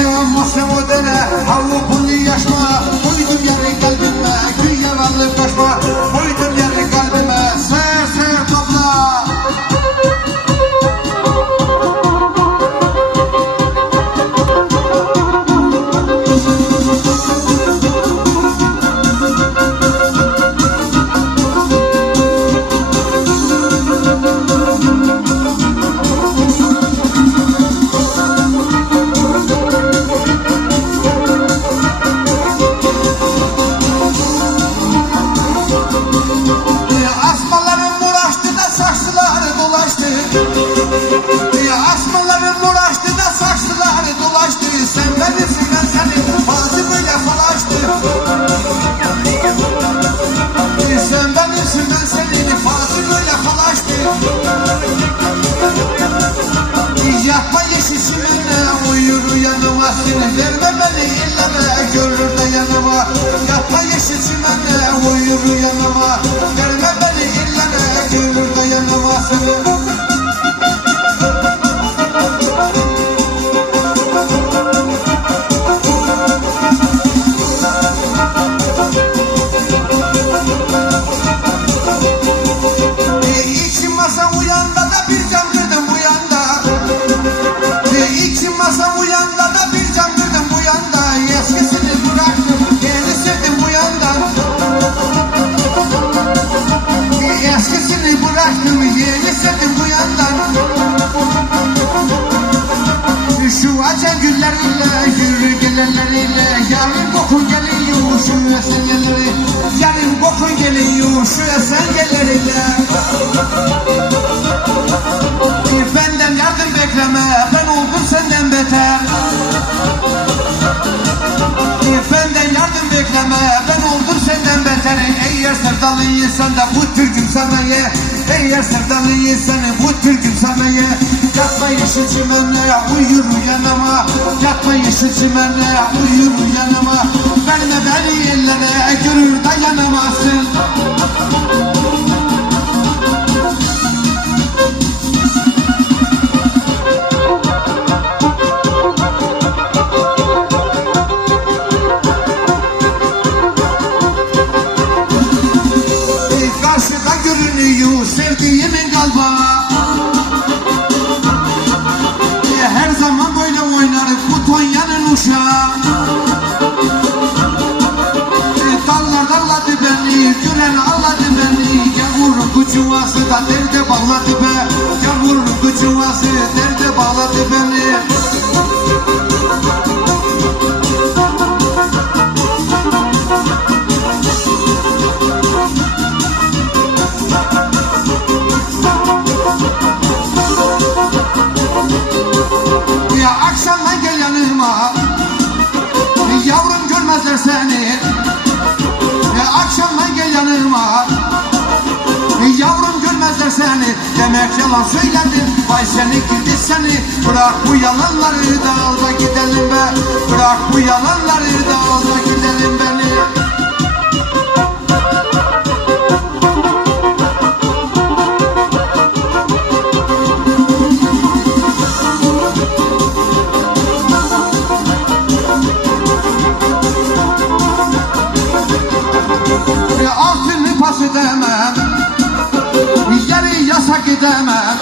Evan masum odene havu pulli yaşma. Koydum yeri kalbime gül yavallı kaşma. Koydum yeri kalbime ser ser topla. Asmalarım uğraştı da saçlılar dolaştı. Sen benimsin ben senin bazımı yafalaştı. Sen benimsin ben senin bazımı yafalaştı. Yapma yeşil simenle uyur yanıma. Seni verme beni illere görür de yanıma. Yapma yeşil simenle uyur yanıma. Verme beni illere görür de yanıma seni. Şu açan gülleriyle, yürü gelenleriyle. Yarın kokun geliyor şu esengeleri. Yarın kokun geliyor şu esengeleriyle. Benden yardım bekleme, ben oldum senden beter. Benden yardım bekleme, ben oldum senden beter. Eğer sevdalıysan da bu türküm sevmeye. Eğer sevdalıysan bu türküm sevmeye. Yatma yeşil çimenle uyur yanıma. Yatma yeşil çimenle uyur yanıma. Verme beni ellere görür dayanamazsın. Karşıda görünüyor sevdiğimin kalba. Her zaman böyle oynar bu Tonya'nın uşağı. Dallar dalladı beni, gören ağladı beni. Gavur kucuvası da derde bağladı be. Gavur kucuvası derde bağladı beni. Akşamdan gel yanıma, yavrum görmezler seni. Akşamdan gel yanıma, yavrum görmezler seni. Demek yalan söyledin, vay seni gidi seni. Bırak bu yalanları da al da gidelim be. Bırak bu yalanları da al da gidelim beni. Altını pas edemem, yeri yasak edemem.